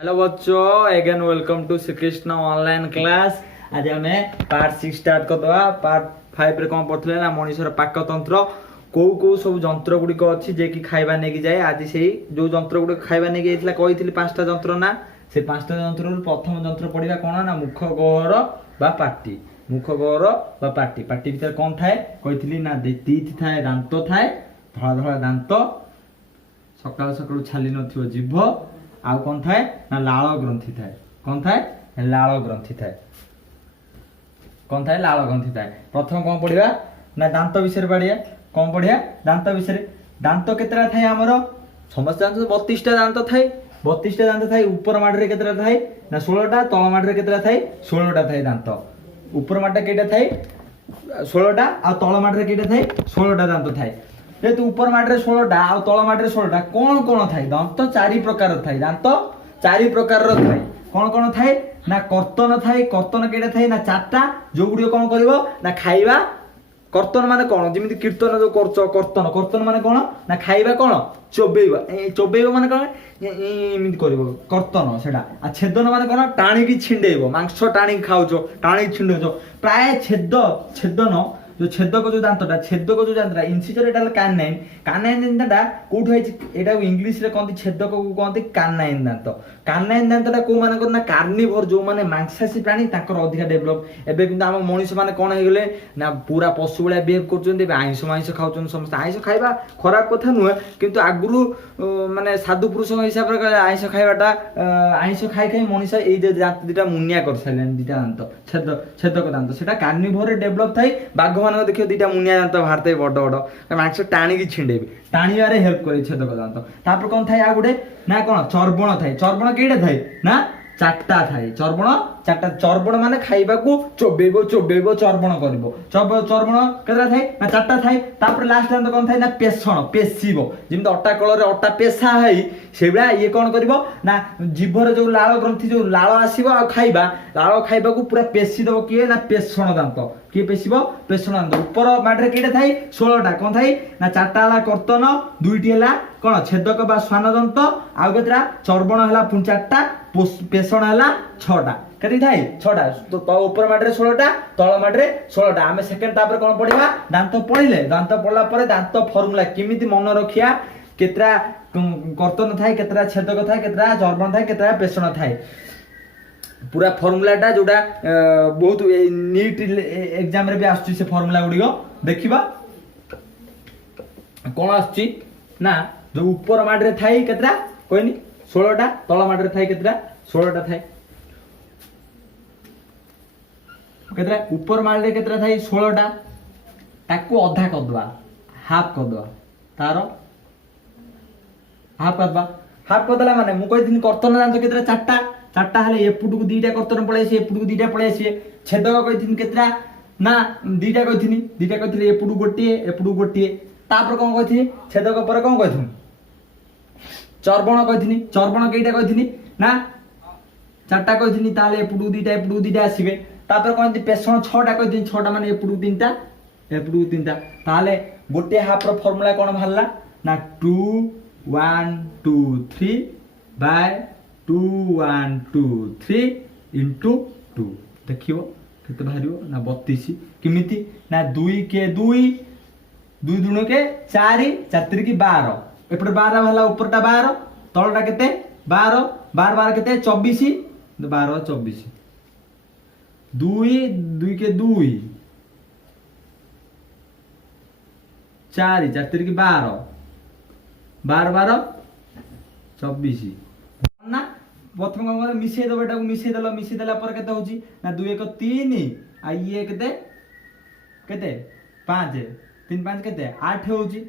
Hello बच्चों, again welcome to Shri Krishna online class. आज हमें पार्ट 6 स्टार्ट करदवा। पार्ट 5 रे कौन पढ़ते ना मनीषर पाकतंत्र कौ कौ सब जंत्र गुड़िक अच्छी जे कि खाइबा नेकी जाए। आज से जो जंत्र गुड़िक खाइबा नेकी जाइतिला कही 5टा जंत्र ना, से 5टा जंत्र प्रथम जंत्र पढ़ा कौन ना मुख गहर बा पाटी। मुख गहर बा पाटी, पाटी भीतर कौन थाए कही ना तीथ थाए, दांत थाए, धला धला दांत, सकाल सकाल छाली नथिबो जीभ, आउ कौन थाए ना लाल ग्रंथि थाए। कौन थाए? लाल ग्रंथि थाए। कौन थाए? लाल ग्रंथि थाए। प्रथम कौन पढ़िया ना दांत विषय पढ़िया। कौन पढ़िया? दांत विषय। दांत केतरा थाए हमर समस्त जानते 32टा दांत थाए। 32टा दांत थाए। ऊपर माडरे केतरा थाए ना 16टा, तळ माडरे केतरा थाए 16टा थाए दांत। ऊपर माडटा केटा थाए 16टा, आ तळ माडरे केटा थाए 16टा दांत थाए। जेहेतु ऊपर माडरे 16टा आ तळ माडरे 16टा, कौन कौन थाए? दांत 4 प्रकार थाए। दांत 4 प्रकार थाए। कौन कौन थाए ना कर्तन थाए। कर्तन केटा थाए ना 4टा, जो गुडी कौन करबो ना खाइबा। कर्तन माने कौन? जिमिति कीर्तन जो करछ कर्तन, कर्तन माने कौन ना खाइबा, कौन चोबेइबा। चोबेइबा माने कौन? एमिति करबो कर्तन सेटा। आ छेदन माने कौन? टाणी की छिंडेइबो, मांस टाणी खाउछो, टाणी छिंडेछो। प्राय छेदन जो छेदक जो दांतटा, छेदक जो दांतटा इनसिजर एटा कानाइन। कानाइन दांतटा कोठो है? एटा इंग्लिश रे कहंती छेदक को कहंती कानाइन दांत। कानाइन दांतटा को माने करना कार्निवोर जो माने मांसाशी प्राणी ताकर अधिका डेवलप। एबे किंतु हम मनुष्य माने कोन हे गेले ना पूरा पशु बळा बिहेव करछन। एबे आइंस माइंस खाउछन। समस्त आइंस खाइबा खराब कथा नुह, किंतु आगुरु माने साधु पुरुष हिसाब रे आइंस खाइबाटा आइंस खाइ खाइ मनुष्य ए जे दांत दिटा मुनिया कर साइलेन। दिटा दांत छेदक दांत सेटा कार्निवोर रे डेवलप थाई। बाघ मान देखियो दिटा मुनिया दांत बाहरते बड़ बड़ मांस टाणी की छिंडेबे, टाणीबारे हेल्प करे छेदक दांत। तापर कोन थाई आ गुडे ना कोन चर्बण थाई। चर्बण केटा थाई ना 4टा थाई। चर्बण 4टा। चर्बण माने खाइबा को चोबेबो, चोबेबो चर्बण करबो। चर्बण केतरा थाई ना 4टा थाई। तापर लास्ट दांत कोन थाई ना पेषण, पेशीबो। जिमते अट्टा कलर रे अट्टा पेशा हई सेबडा ये कोन करबो ना जीभर जो लाल ग्रंथि जो लाल आसीबो आ खाइबा, लाल खाइबा को पूरा पेशी दबो किए ना पेषण दांत। किए पेशीबो? पेषण दांत। ऊपर माडरे केटा थाई 16टा। कोन थाई ना 4टा हला कर्तन, 2टी हला कोन छेदक बा स्वान दंत, आ केतरा चर्बण हला 4टा, पेषण हला 6टा। केति थाई 6टा। तो ऊपर माडरे 16टा, तळ माडरे 16टा। आमे सेकंड तापर कोन पढिबा दांत पढिले। दांत पढला परे दांत फॉर्मूला केमिति मन रखिया, केतरा कर्तन थाई, केतरा छेदक थाई, केतरा चर्बण थाई, केतरा पेषण थाई। पूरा फॉर्मूलाटा जोटा बहुत नीट एग्जाम रे भी आछी। से फॉर्मूला गुडी देखिबा कोन आछी ना जो ऊपर माडरे थाई केतरा कोइनी 16टा, तळ माडरे थाई केतरा 16टा थाई। केतरा ऊपर माडरे केतरा थाई 16टा, ताको अधा करदवा, हाफ करदवा। तारो हाफ करदवा। हाफ करदला माने मु कहिथिन कर्तन दांत केतरा 4टा। 4टा हले एपुटु को 2टा कर्तन पळे आसी, एपुटु को 2टा पळे आसी। छेदक कहिथिन केतरा ना 2टा कहिथिन, 2टा कहिथिले एपुटु गोटिए, एपुटु गोटिए। तापर कोन कहिथिन छेदक पर कोन कहिथिन चर्बण कहिथिन। चर्बण केइटा कहिथिन ना 4टा कहिथिन। ताले एपुटु 2टा, एपुटु 2टा आसीबे। तापर कोन पेषण 6टा कहिथिन। 6टा माने एपुटु 3टा, एपुटु 3टा। ताले गोटे हाफ रो फार्मूला कोन भालला ना 2 1 2 3 बाय 2 1 2 3 इंटू 2। देखियो केते बाहरियो ना 32। किमिति ना 2 के 2, 2 दुनो के 4, 4 3 की 12। एपटे 12 भला, ऊपरटा 12, तळटा केते 12, 12 12 केते 24, 12 24। 2 2 के 2, 4 4 3 की 12, 12 12 24 ना। प्रथम कौन कर मिसई दब, एटा मिसई देला। मिसई देला पर केते होची ना 2 1 3, आ ये केते केते 5, 3 5 केते 8 होची।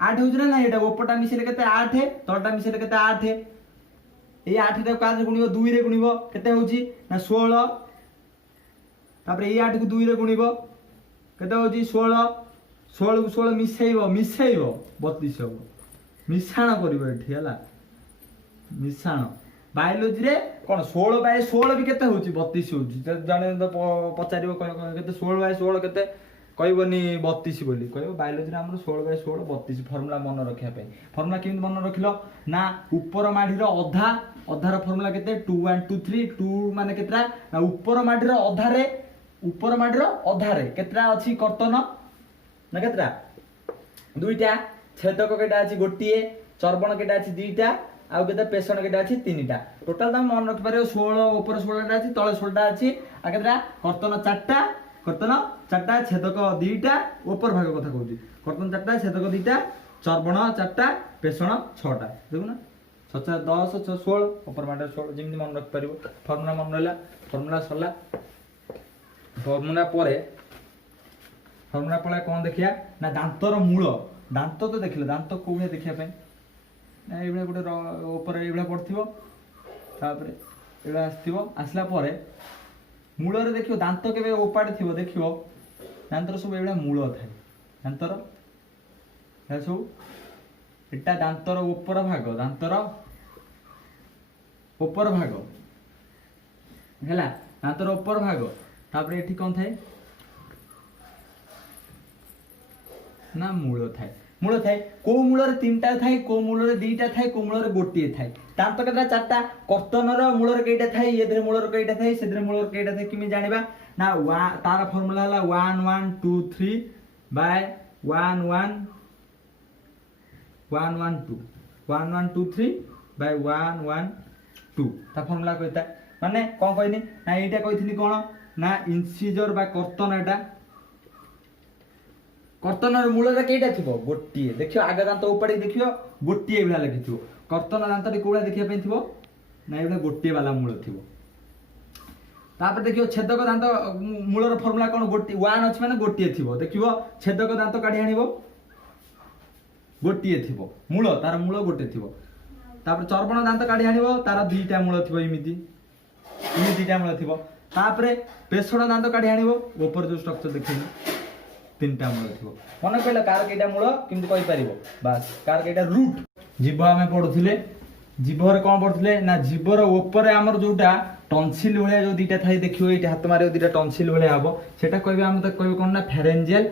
8 होची ना। एटा ऊपरटा मिसईले केते 8, तळटा मिसईले केते 8। ए 8 रे का गुणिबो 2 रे गुणिबो केते होची ना 16। तापर ए 8 को 2 रे गुणिबो केते होची 16। 16 को 16 मिसईबो, मिसईबो 32 हो। मिसाण करबो एठी हला, मिसाण। बायोलॉजी रे कोन 16 बाय 16 भी केते होची 32 होची। जाने तो पचारिबो केते 16 बाय 16 केते कहबनी 32 बोली कह बायोलोजी आम 16/16 32 फर्मुला मन रखा फर्मुला केमी मन रख ना ऊपर माढ़ी अधा अधार फर्मुला के 2 1 2 3 2 मान के ना ऊपर माढ़ी अधारे ऊपर माढ़ी अधारे केतरा अच्छी कर्तन ना केतरा दुईटा छेदक केटा अच्छी गोटे चर्बण केटा अच्छी दुईटा आउ के पेषण केटा अच्छी 3टा टोटाल तुम मन रखि पार 16 ऊपर 16टा अच्छी तले 16टा अच्छी आ केतरा कर्तन 4टा कर्तन 4टा छेदक 2टा ऊपर भाग कथा कहूँ कर्तन 4टा छेदक 2टा चर्बण 4टा पेषण 6टा देखो ना 6 10 16 ऊपर माटे 16 जमी मन रखि पार फर्मुला मन रहा फर्मुला सरला फर्मुला कौन देखिया ना दांतर मूल दांत तो देखिले दांत कौ भाई देखा ये गोटे ऊपर ये पड़ो तापर ये आसला मूल देखियो दांत के ओपाटे थी देखियो दांतर सब ये मूल थाए दांतर सब एटा दांतर ऊपर भाग दांतर ऊपर भाग है दांतर ऊपर भाग तापर ये कौन थाए ना मूल थाए को मूल 3टा थाए को मूल 2टा थाए को मूल गोटे थाए दांत के 4टा कर्तन मूल कईटा थाए ये मूल कईटा थाए से मूल कईटा थाए किमी जानिबा ना तार फॉर्मूला हला 1 1 2 3 बाय 1 1 1 1 2 1 1 2 3 बाय 1 1 2 ता फॉर्मूला कहता माने कोन कहनी ना एटा कहिथिनी कोन ना इंसिजर बा कर्तन एटा कर्तन मूल कईटा थी गोटे देखियो आगे दांत उपाड़ी देखियो गोटे भाया लगी कर्तन दांत कौड़ा देखा थी ना ये गोटे वाला मूल थी तापर देखियो छेदक दांत मूलर फर्मुला कौन गोटे 1 अच्छी मैंने गोटे थी देखियो छेदक दांत काढ़ी आण गोटे थी मूल तार मूल गोटे थी तापर चर्बण दांत काढ़ी आण तार 2टा मूल थी इमिति 2टा मूल थी तापर पेषण दांत काढ़ी आण ऊपर जो स्ट्रक्चर देखिए 3टा मूल थी मन कहला कार कईटा मूल किंतु कहि परिबो बस कार कईटा रूट जीव आमे पढुथिले जीवर कौन पढुथिले ना जीवर ऊपर हमर जोटा टॉन्सिल भलिया जो 2टा थाई देखियो एटा हाथ मारे 2टा टॉन्सिल भलिया हबो सेटा कहबे हम त कहबे कोन ना फेरेंजियल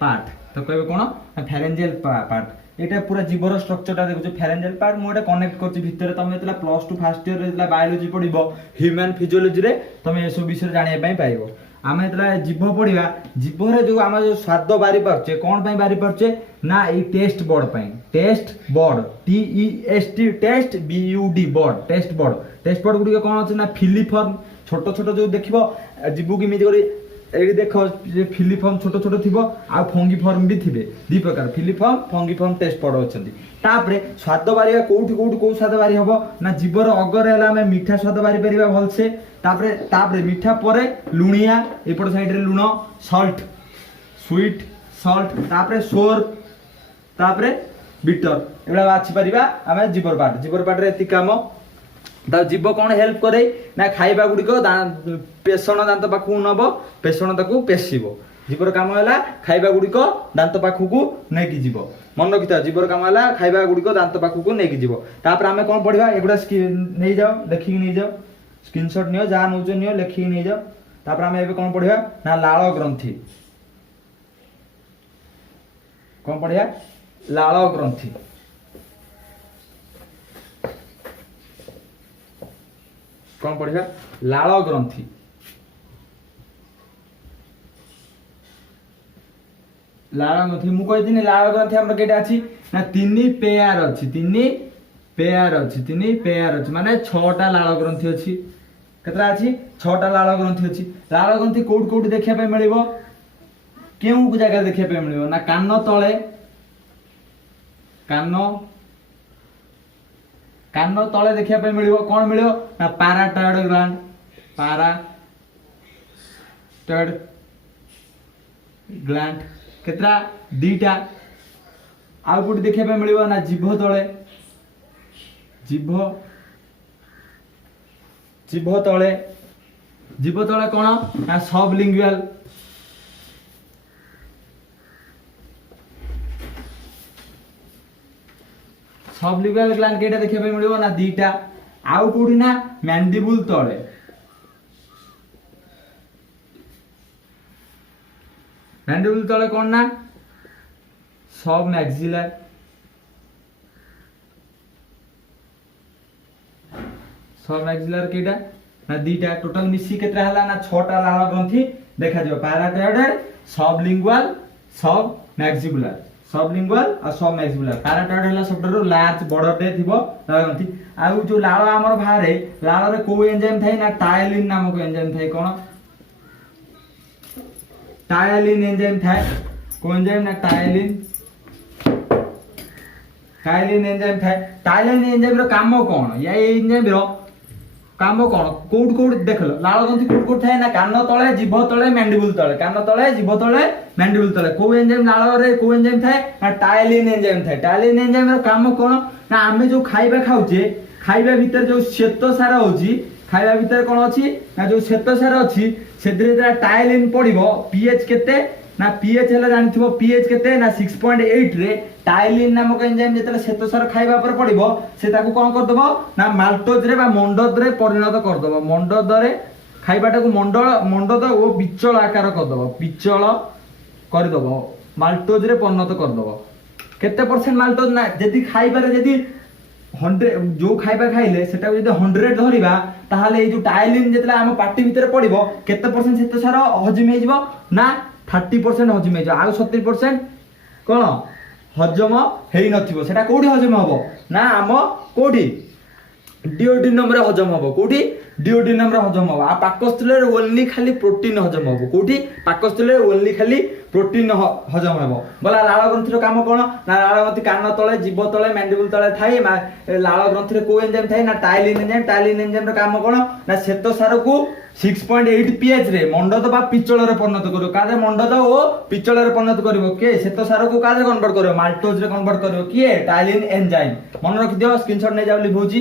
पार्ट तो कहबे कोन ना फेरेंजियल पार्ट एटा पूरा जीवर स्ट्रक्चरटा देखो फेरेंजियल पार्ट मु एटा कनेक्ट करछि भितर तमे एतला प्लस 2 फर्स्ट ईयर रे बायोलॉजी पढिबो ह्यूमन फिजियोलॉजी रे तमे एसो विषय जानिया पई पाइबो आम जो जीव पढ़ा जीवर जो आम जो स्वाद बारी पार्चे कौन पाई बारी पार्चे ना ये taste bud taste bud TEST taste BUD bud taste bud गुड़िक कौन अच्छे ना फिलीफर्म छोट छोट जो देख जीव की ये देख फिलीफर्म छोट छोट थी आ फंगिफर्म भी थे 2 प्रकार फिलीफर्म फंगिफर्म टेस्ट बोर्ड अच्छा तापरे स्वाद बारी कोठी कोठी को स्वाद बारी हम ना जीवर अगर है मीठा स्वाद बारी पार भलसे तापरे मीठा परे लुणिया एपट साइड रे लुण सल्ट स्वीट सल्ट तापरे सोर तापरे बिटर एबला बाछि परिबा आमे जीवर पार्ट रे एति काम ता जीव कोन हेल्प करे ना खाइबा गुडी को पेषण दांत पाखु नबो पेषण ताकू पेशिबो जीवर काम है खाइबा गुड़िक दांत पाखक नहीं कि जीव मन रखि था जीवर काम है खाइबा गुड़िक दांत पाखक नहीं कि जीव तापर आम कौन पढ़ा एगुड़ा नहीं जाओ लिखिक नहीं जाओ स्क्रीनशॉट नियो जहाँ नौ नियो लिखिक नहीं जाओ तापर आम एबे कौन पढ़ा ना लाल ग्रंथि कौन पढ़ा लाल ग्रंथि कौन पढ़ा लाल ग्रंथि लाल ग्रंथि मु कहि लाल ग्रंथि हमर केटा अछि ना 3 पेयर अछि 3 पेयर अछि 3 पेयर अछि माने 6टा लाल ग्रंथि अछि केतरा अछि 6टा लाल ग्रंथि अछि लाल ग्रंथि कोड कोड देखिया पे मिलिबो केउ जगह देखिया पे मिलिबो ना कान तळे कान तळे देखिया पे मिलिबो कोन मिलिबो ना पैराटाइड ग्लैंड पैराटाइड ग्लैंड केतरा 2टा आउ कोड देखिया पे मिलिबो ना जीभ तळे कोन ना सबलिंगुअल ग्लैंड केटा देखिया पे मिलिबो ना 2टा आउ कोडी ना मैंडिबुल तळे मैंडिबल तले कौन ना सब मैक्सिलर सब मैक्सिलर केटा ना दीटा टोटल मिसी केतरा हला ना 6टा लाल ग्रंथि देखा जो पैराटाइड सबलिंगुअल सब मैक्सिबुलर सबलिंगुअल और सब मैक्सिबुलर पैराटाइड हला सबटरो लार्ज बड़टे थिबो लाल ग्रंथि आ जो लाल हमर बाहरे लाल रे को एंजाइम थाई ना टायलिन नामक एंजाइम थाई कोन टायलिन एंजाइम थाई को एंजाइम ना टायलिन टायलिन एंजाइम थाई टायलिन एंजाइम रो काम कोन या एंजाइम रो काम कोन कोड कोड देख लो लाल ग्रंथि कोड कोड थाए ना कान तळे जीभ तळे मैंडिबल तळे कान तळे जीभ तळे मैंडिबल तळे को एंजाइम लाल रे को एंजाइम थाए ना टायलिन एंजाइम थाए टायलिन एंजाइम रो काम कोन ना आमे जो खाइबा खाउचे खाइबा भीतर जो श्वेत सार होची खाइबा भीतर कोन अछि ना जो श्वेत सार अछि सेद्रे जरा टायलिन पडिबो पीएच केते ना पीएच हला जानिथिबो पीएच केते ना 6.8 रे टायलिन नामक एंजाइम जेतले श्वेत सार खाइबा पर पडिबो से ताकू कोन कर दबो ना माल्टोज रे बा मंडद रे परिणत कर दबो मंडद रे खाइबाटा को मंडद ओ पिचल आकार कर दबो पिचल कर दबो माल्टोज रे परिणत कर दबो केते परसेंट माल्टोज ना जदी खाइबा रे जदी 100 जो खाइबा खाइले सेटा जदी 100 धरिबा ताहाले ए जो टायलिन जेतले हम पार्टी भीतर पडिबो केते परसेंट श्वेत सार हजम हे जिवो ना 30% हजम हे जाओ आ 70% कोन हजम हेई नथिबो सेटा कोठी हजम हबो ना आम कोठी डिओडिनम रे हजम हबो कोठी डिओडिनम रे हजम हबो आ पाकस्थल रे ओनली खाली प्रोटीन हजम हबो कोठी पाकस्थल रे ओनली खाली प्रोटीन हजम हबो बोला लाल ग्रंथि रो काम कोन ना लाल ग्रंथि कान तळे जीभ तळे मैंडिबल तळे थाई लाल ग्रंथि रे को एंजाइम थाई ना टायलिन एंजाइम रो काम कोन ना श्वेत सार को 6.8 pH रे मंडद बा पिचल रे परिणत करियो काजे मंडद ओ पिचल रे परिणत करियो के श्वेत सार को काजे कन्वर्ट करियो माल्टोज रे कन्वर्ट करियो के टायलिन एंजाइम मन रखि दियो स्क्रीनशॉट नै जाव लिखौची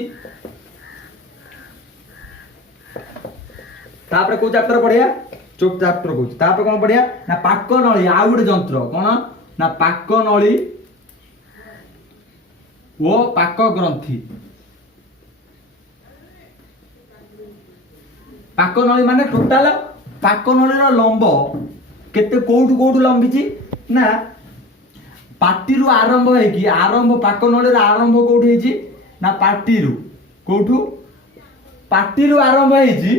तापर को चैप्टर पढ़िया चुप चैप्टर को तापर कोन पढ़िया ना पाक नळी आ गुडे जंत्र कोन ना पाक नळी ओ पाक ग्रंथि पाक नळी माने टोटल पाक नळी रो लंब केते कोठु लंबिची ना पाटी रु आरंभ है कि आरंभ पाक नळी रो आरंभ कोठि हेची ना पाटी रु कोठु पाटी रु आरंभ हेची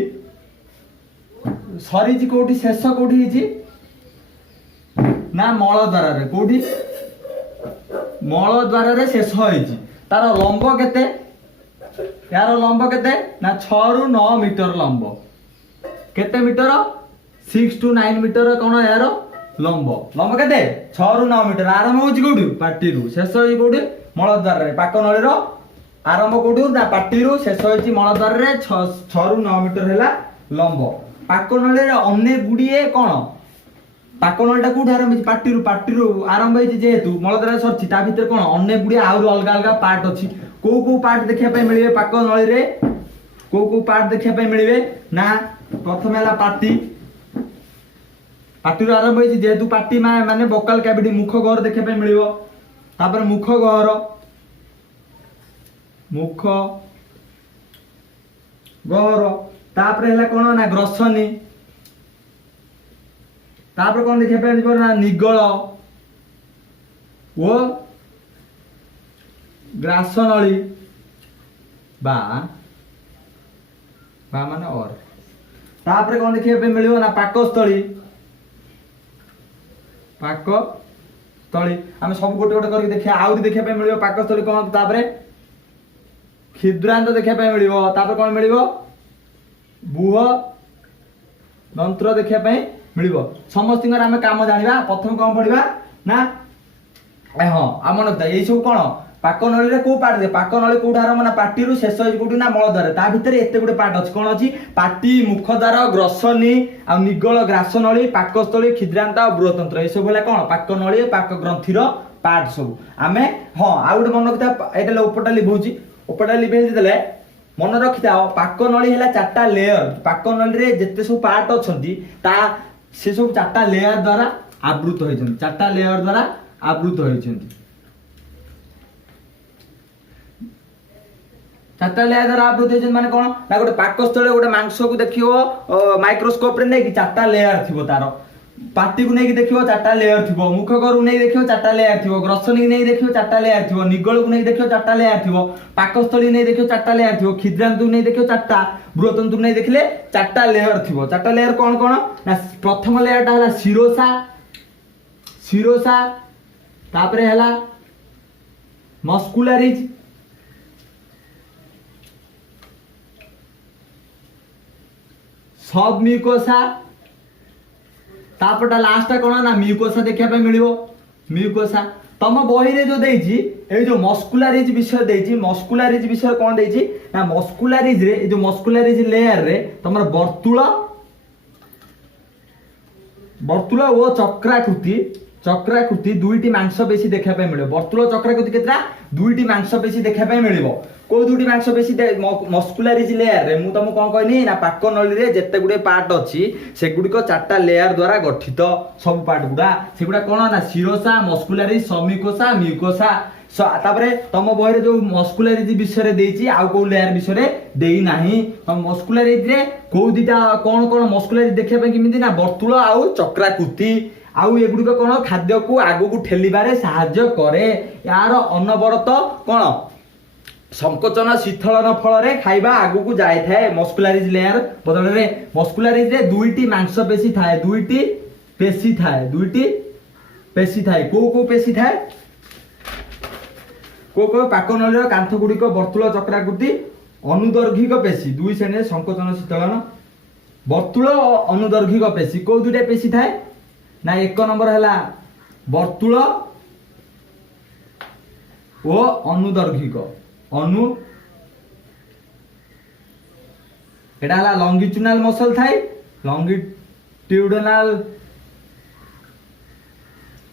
सरीची कोठी शेष कोठी हेची ना मळ द्वारा रे कोठी मळ द्वारा रे शेष हेची तार लंब केते यार लंब केते ना 6 रु 9 मीटर लंब केते मीटर 6 to 9 मीटर कोन यार लंब लंब केते 6 रु 9 मीटर आरंभ होची कोठी पाटी रु शेष होई कोठी मळ द्वारा रे पाक नळी रो आरंभ कोठी ना पाटी रु शेष होची मळ द्वारा रे 6 रु 9 मीटर हैला लंब पाक नळी रे अनेक गुडीए कोन पाक नळीटा कोठी आरंभ होची पाटी रु आरंभ होची जेहेतु मळ द्वारा सरची ता भीतर कोन अनेक गुडीए आउर अलग अलग पार्ट अछि को पार्ट देखिया पे मिलिबे पाक नळी रे को पार्ट देखिया पे मिलिबे ना प्रथम हैला पाटी रु आरंभ होची जेहेतु पाटी माने वोकल कैविटी मुख गहर देखिया पे मिलिबो तापर मुख गहर तापर हैला कोन ना ग्रसनी तापर कोन देखिया पे मिलिबो ना निगळ ओ ग्रासनळी बा माने और तापर कोन देखिया पे मिलिबो ना पाकस्थळी हम सब गोटे गोटे करके देखिया आउरी देखिया पे मिलिबो पाकस्थळी कोन तापर छिद्रांत देखिया पे मिलिबो तापर कोन मिलिबो बुह तंत्र देखिया पे मिलिबो समस्तिंगर हम काम जानिबा प्रथम कोन पढिबा ना हां आमन एई सब कोन पाक नळी रे को पार्ट दे पाक नळी कोठा आरंभ ना पाटी रु शेष होई कोठी ना मळ द्वार ता भीतर एते गुडे पार्ट अछि कोन अछि पाटी मुख द्वार ग्रसनी आ निगळ ग्रास नळी पाकस्थळी छिद्रांत आ बृहतंत्र ए सब होला कोन पाक नळी पाक ग्रंथि रो पार्ट सब आमे हां आ गुडे मन रखता एटा उपटा लिभौची उपटा लिभेल देले मन रखिता पाक नळी हैला चारटा लेयर पाक नळी रे जत्ते सब पार्ट अछंती ता से सब चारटा लेयर द्वारा आवृत होइछन चारटा लेयर द्वारा आवृत होइछन चारटा लेयर द्वारा आवृत होइछन माने कोन ना गोटे पाकस्थळे गोटे मांस को देखियो माइक्रोस्कोप रे नै कि चारटा लेयर थिबो तारो पार्टी को नहीं देखियो चारटा लेयर थिबो, मुखकर को नहीं देखियो चारटा लेयर थिबो, ग्रसनी नहीं देखियो चारटा लेयर थिबो, निगल को नहीं देखियो चारटा लेयर थिबो, पाकस्थली नहीं देखियो चारटा लेयर थिबो, खिद्रांतु नहीं देखियो चारटा, बृहतंतु नहीं देखिले चारटा लेयर थिबो। चारटा लेयर कोन कोन ना प्रथम लेयरटा हला शिरोसा, शिरोसा तापरे हला मस्कुलरिज, सब म्यूकोसा, तापरटा लास्ट कोन ना म्यूकोसा देखिया पे मिलियो म्यूकोसा। तम बही रे जो देछि ए जो मस्कुलरिज विषय देछि, मस्कुलरिज विषय कोन देछि ना मस्कुलरिज रे जो मस्कुलरिज लेयर रे तमर वर्तुल, वर्तुल ओ चक्राकृति, चक्राकृति दुईटी मांसपेशी देखा पे मिले। वर्तुल चक्राकृति केतरा दुईटी मांसपेशी देखा पे मिलिबो। को दुईटी मांसपेशी मस्कुलरिज लेयर रे मु तुमको कोन कहनी ना पाक नली रे जत्ते गुडे पार्ट अछि से गुडी को चारटा लेयर द्वारा गठित सब पार्ट गुडा से गुडा कोन ना शिरोसा, मस्कुलरिज, समिकोसा, म्यूकोसा। तापरे तम बहिरे जो मस्कुलरिज विषय रे देछि आ को लेयर विषय रे देई नाही। तम मस्कुलरिज रे को दिटा कोन कोन मस्कुलरिज देखिया पे किमिति ना वर्तुल आ चक्राकृति आउ एगुड़िक कौन खाद्य को आगू को ठेलिबारे साहाय्य करे। यार अनवरत कौन संकोचन शीतलन फल रे खाइबा आगू को जाय थाए। मस्कुलरिज लेयर बदल रे मस्कुलरिज रे दुईटी मांसपेशी थाए, दुईटी पेशी थाए, दुईटी पेशी थाए। को पेशी थाए को पाकनलीर कांथ गुड़िक वर्तुल चक्राकृति अनुदर्घिक पेशी दुई श्रेणी संकोचन शीतलन वर्तुल अनुदर्घिक पेशी को दुईटा पेशी थाए ना एक नंबर है वर्तुल ओ अनुदर्घिक अनु एटा हला लॉन्गिट्यूडनल मसल थाए, लॉन्गिट्यूडनल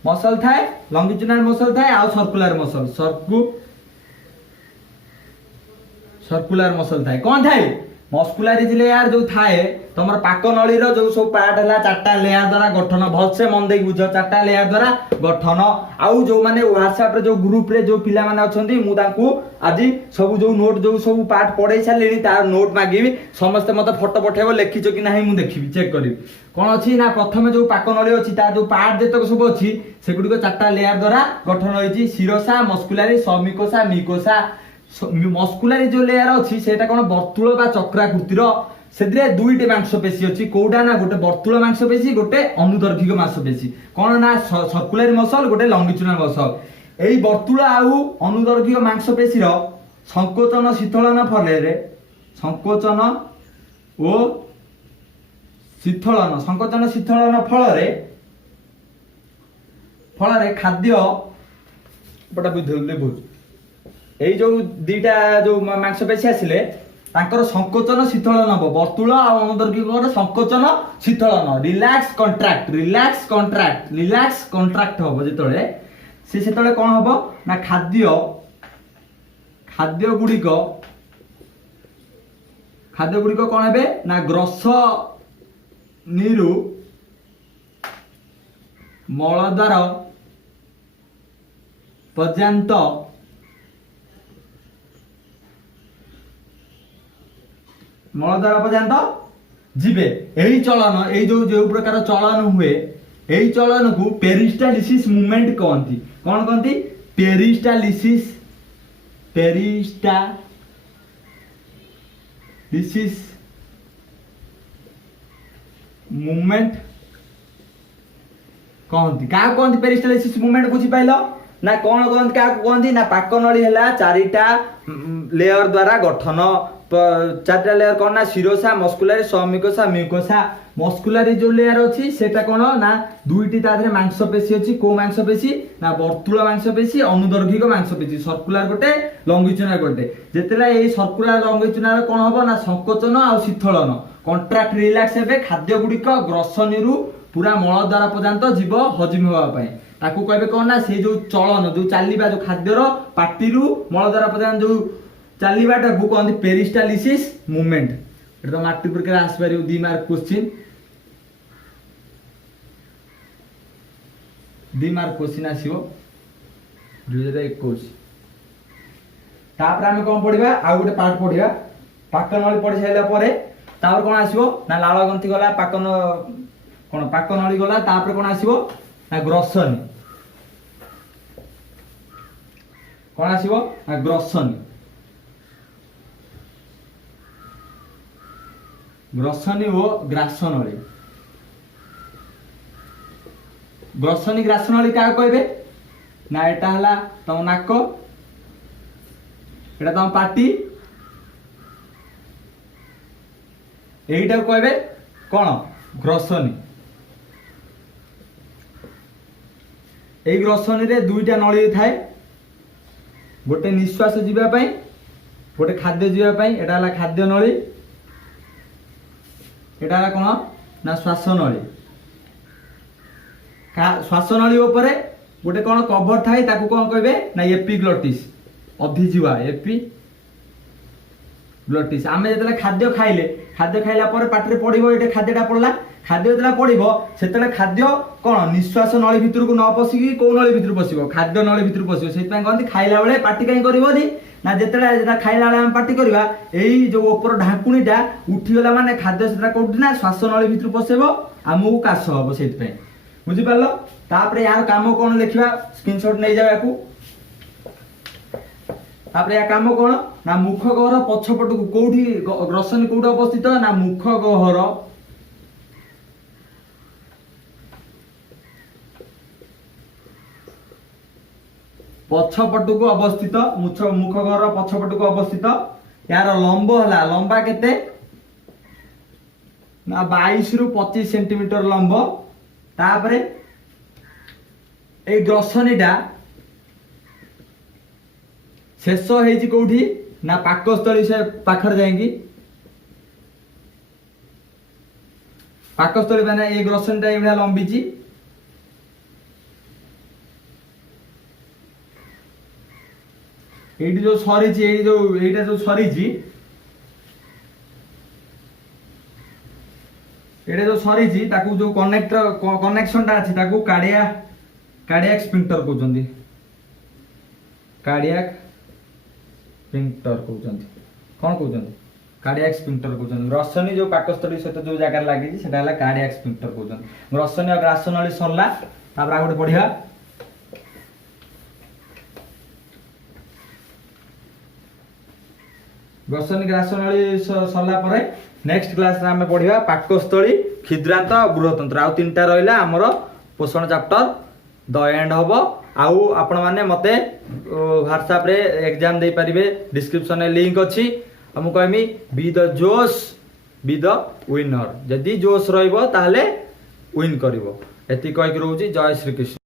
मसल थाए, लॉन्गिट्यूडनल मसल थाए आ सर्कुलर मसल, सर्कुलर मसल थाए। कौन थाए मस्कुलरिज लेयर जो थाए तमर पाक नली रो जो सब पार्ट हला चारटा लेयर द्वारा गठन। भलसे मन देख बुझ चारटा लेयर द्वारा गठन। आउ जो माने व्हाट्सएप रे जो ग्रुप रे जो पिला माने अछंती मु तांकू आज सब जो नोट जो सब पार्ट पढै छालेनी तार नोट मागिबी। समस्त मते फोटो पठेबो लेखिचो कि नाही मु देखिबी चेक करिबी। कोन अछि ना प्रथमे जो पाक नली अछि ता जो पार्ट जेतक सब अछि सेगुडी को चारटा लेयर द्वारा गठन होइछि। शिरोसा, मस्कुलरिज, समिकोसा, म्यूकोसा। मस्कुलरिज जो लेयर अछि सेटा कोन वर्तुल बा चक्राकृतिर सेद्रे दुईटे मांसपेशी अछि। कोडा ना गोटे वर्तुल मांसपेशी, गोटे अनुदर्घिक मांसपेशी। कोन ना सर्कुलर मसल, गोटे लॉन्गिट्यूडनल मसल। एई वर्तुल आउ अनुदर्घिक मांसपेशी रो संकोचन शीतलन फले रे संकोचन ओ शीतलन, संकोचन शीतलन फल रे खाद्य बटा बुझले बुझ एई जो दीटा जो मांसपेशी आसिले तांकर संकोचन शीतलन हबो। वर्तुल आ अनुदर्घिक संकोचन शीतलन, relax contract, relax contract, relax contract हबो जेतले से सेतले कोन हबो ना खाद्य गुड़िक कोन हेबे ना ग्रस नीरु मलद्वार पर्यंत मलद्वार पर्यंत जीवे। यही चलन यही जो प्रकार चलन हुए यही चलन को पेरिस्टालिसिस मूवमेंट कहती। कौन कहती पेरिस्टालिसिस, पेरिस्टालिसिस मूवमेंट कहती। क्या कहती पेरिस्टालिसिस मूवमेंट बुझी पाइल ना कौन कहती क्या कहती ना पाक नली है चारिटा लेयर द्वारा गठन। चारटा लेयर कौन ना शिरोसा, मस्कुलरिज, समिकोसा, म्यूकोसा। मस्कुलरिज जो लेयर अछि सेटा कौन ना दुईटी तादरे मांसपेशी अछि। को मांसपेशी ना वर्तुल मांसपेशी, अनुदर्घिक मांसपेशी। सर्कुलर गोटे, लॉन्गिट्यूडनल गोटे। जेतेला एई सर्कुलर लॉन्गिट्यूडनल कोन हबो ना संकोचन आ शीतलन कंट्रैक्ट रिलैक्स हेबे। खाद्य गुड़िक ग्रसनीरु पूरा मल द्वारा पर्यंत जीव हजम होवा पय ताकू कहबे कोन ना से जो चलन जो चालिबा जो खाद्यर पाटिरु मल द्वारा पर्यंत जो चालिबाटा को कहते पेरिस्टालिसिस मूवमेंट। एटा तो मार्क परीक्षा आस पारियो 2 मार्क क्वेश्चन, 2 मार्क क्वेश्चन आसीबो 2021। तापर हम कोन पढिबा आ गोटे पार्ट पढिबा। पाकन वाली पढि साइला परे तापर कोन आसीबो ना लाल ग्रंथि गला पाकन कौन पाक नली गला तापर कौन आसीबो ना ग्रसनी कौन आसीबो ना ग्रसनी ग्रसनी ओ ग्रासनली ग्रसनी ग्रासनली क्या कहबे ना एटा हला तम नाक एटा तम पाटी एटा कहबे कौन ग्रसनी एई ग्रसनी रे दुईटा नली थाए गोटे निश्वास जीवा पई गोटे खाद्य जीवा पई एटा हला खाद्य नली एटा हला कोन ना श्वास नली श्वास नली ऊपर गोटे कोन कवर थाए ताकू कोन कहबे ना एपिग्लोटिस अधि जीवा एपिग्लोटिस आमे जेतले खाद्य खाइला पर पाटरे पड़िबो एटे खाद्यटा पड़ला खाद्य जेतला पड़िबो सेतले खाद्य कोन निश्वास नली भितर को न पसिकी को नली भितर पसिबो खाद्य नली भितर पसिबो सेति पय कहंती खाइला बेले पाटी काई करिवो दी ना जेतले जेता खाइला बेले हम पाटी करबा एई जो ऊपर ढाकुनीटा उठी गला माने खाद्य सेटा कोठी ना श्वास नली भितर पसेबो आमु काश हबो सेति पय बुझि पालो तापर यार काम कोन लिखिबा स्क्रीनशॉट नै जाओ याकू तापर या काम कोन ना मुख गहर पछपट को कोठी ग्रसनी कोठी अवस्थित ना मुख गहर पछपट को अवस्थित मुख गहर पछपट को अवस्थित यार लंब हला लंबा केते ना 22 रु 25 सेंटीमीटर लंब तापरे ए ग्रसनीटा शेष हेची कोठी ना पाकस्थली से पाखर जाएंगी पाकस्थली माने ए ग्रसनीटा एभला लंबीची एठी जो सरीची ए जो एटा जो सरीची एटा जो सरीची ताकू जो कनेक्शनटा अछि ताकू कार्डियक स्फिंक्टर कहउचंदी कार्डियक स्फिंक्टर कहउचंदी कोन कहउचंदी कार्डियक स्फिंक्टर कहउचंदी ग्रसनी जो पाकस्थली सहित जो जगह लागि सेटा हला कार्डियक स्फिंक्टर कहउचंदी ग्रसनी और ग्रासनली सरला तापर आ गोटे पढिया ग्रसनी ग्रासनली सरला परे नेक्स्ट क्लास रे हमें पढिबा पाकस्थली क्षुद्रांत बृहतंत्र आउ तीनटा रहिला हमरो पोषण चैप्टर द एंड हबो आउ आपण माने मते WhatsApp रे एग्जाम दे परिबे डिस्क्रिप्शन रे लिंक अछि हम कहमी बी द जोश बी द विनर जदी जोश रहइबो ताहले विन करिवो एति कहि रहउची जय श्री कृष्ण।